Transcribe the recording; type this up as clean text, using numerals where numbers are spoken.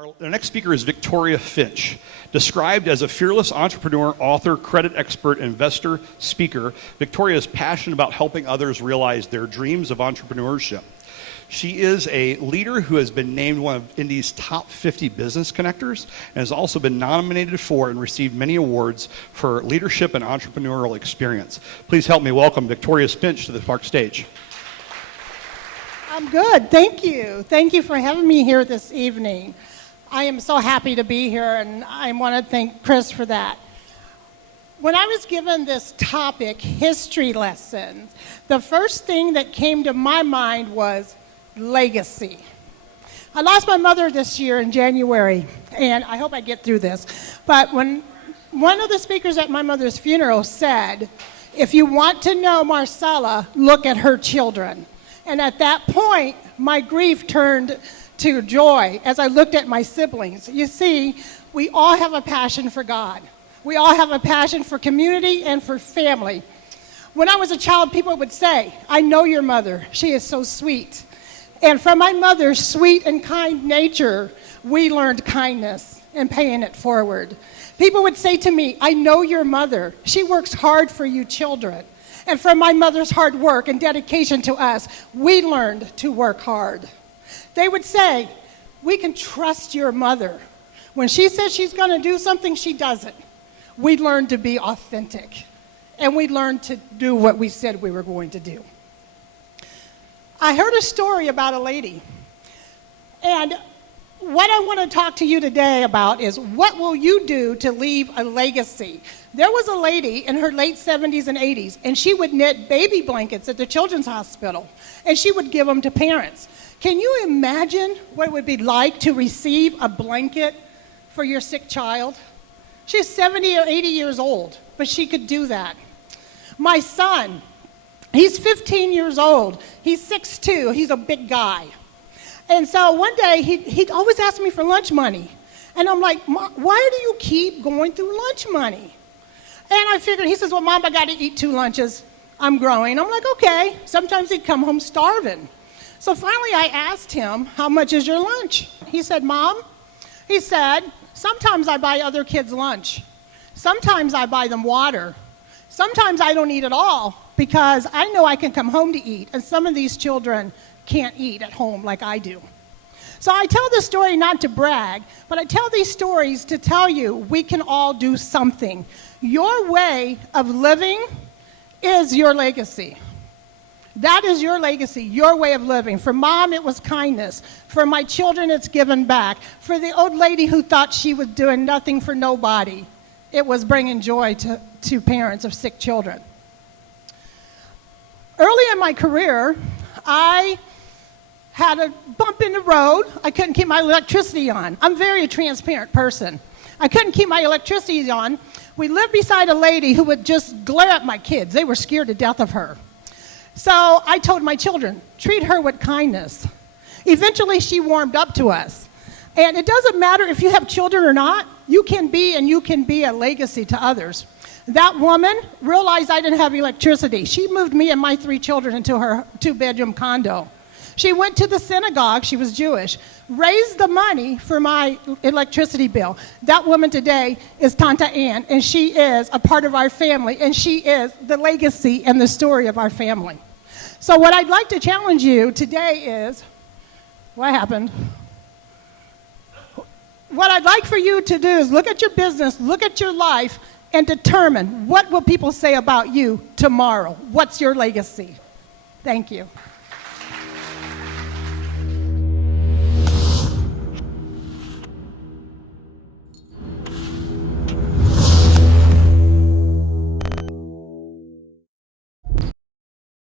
The next speaker is Victoria Finch. Described as a fearless entrepreneur, author, credit expert, investor, speaker, Victoria is passionate about helping others realize their dreams of entrepreneurship. She is a leader who has been named one of Indy's top 50 business connectors and has also been nominated for and received many awards for leadership and entrepreneurial experience. Please help me welcome Victoria Finch to the Park stage. I'm good, thank you. Thank you for having me here this evening. I am so happy to be here, and I want to thank Chris for that. When I was given this topic, history lessons, the first thing that came to my mind was legacy. I lost my mother this year in January, and I hope I get through this. But when one of the speakers at my mother's funeral said, if you want to know Marcella, look at her children. And at that point, my grief turned to joy as I looked at my siblings. You see, we all have a passion for God. We all have a passion for community and for family. When I was a child, people would say, I know your mother. She is so sweet. And from my mother's sweet and kind nature, we learned kindness and paying it forward. People would say to me, I know your mother. She works hard for you children. And from my mother's hard work and dedication to us, we learned to work hard. They would say, we can trust your mother. When she says she's going to do something, she does it. We learned to be authentic, and we learned to do what we said we were going to do. I heard a story about a lady, and what I want to talk to you today about is what will you do to leave a legacy? There was a lady in her late 70s and 80s, and she would knit baby blankets at the children's hospital, and she would give them to parents. Can you imagine what it would be like to receive a blanket for your sick child? She's 70 or 80 years old, but she could do that. My son, he's 15 years old. He's 6'2". He's a big guy. And so one day, he'd always ask me for lunch money. And I'm like, why do you keep going through lunch money? And I figured, he says, well, Mom, I got to eat 2 lunches. I'm growing. I'm like, okay. Sometimes he'd come home starving. So finally, I asked him, how much is your lunch? He said, Mom, he said, sometimes I buy other kids lunch. Sometimes I buy them water. Sometimes I don't eat at all because I know I can come home to eat. And some of these children can't eat at home like I do. So I tell this story not to brag, but I tell these stories to tell you we can all do something. Your way of living is your legacy. That is your legacy, your way of living. For Mom, it was kindness. For my children, it's giving back. For the old lady who thought she was doing nothing for nobody, it was bringing joy to parents of sick children. Early in my career, I had a bump in the road. I couldn't keep my electricity on. I'm a very transparent person. I couldn't keep my electricity on. We lived beside a lady who would just glare at my kids. They were scared to death of her. So I told my children, treat her with kindness. Eventually, she warmed up to us. And it doesn't matter if you have children or not, you can be a legacy to others. That woman realized I didn't have electricity. She moved me and my 3 children into her 2-bedroom condo. She went to the synagogue, she was Jewish, raised the money for my electricity bill. That woman today is Tanta Ann, and she is a part of our family, and she is the legacy and the story of our family. So what I'd like to challenge you today is, what happened? What I'd like for you to do is look at your business, look at your life, and determine what will people say about you tomorrow? What's your legacy? Thank you.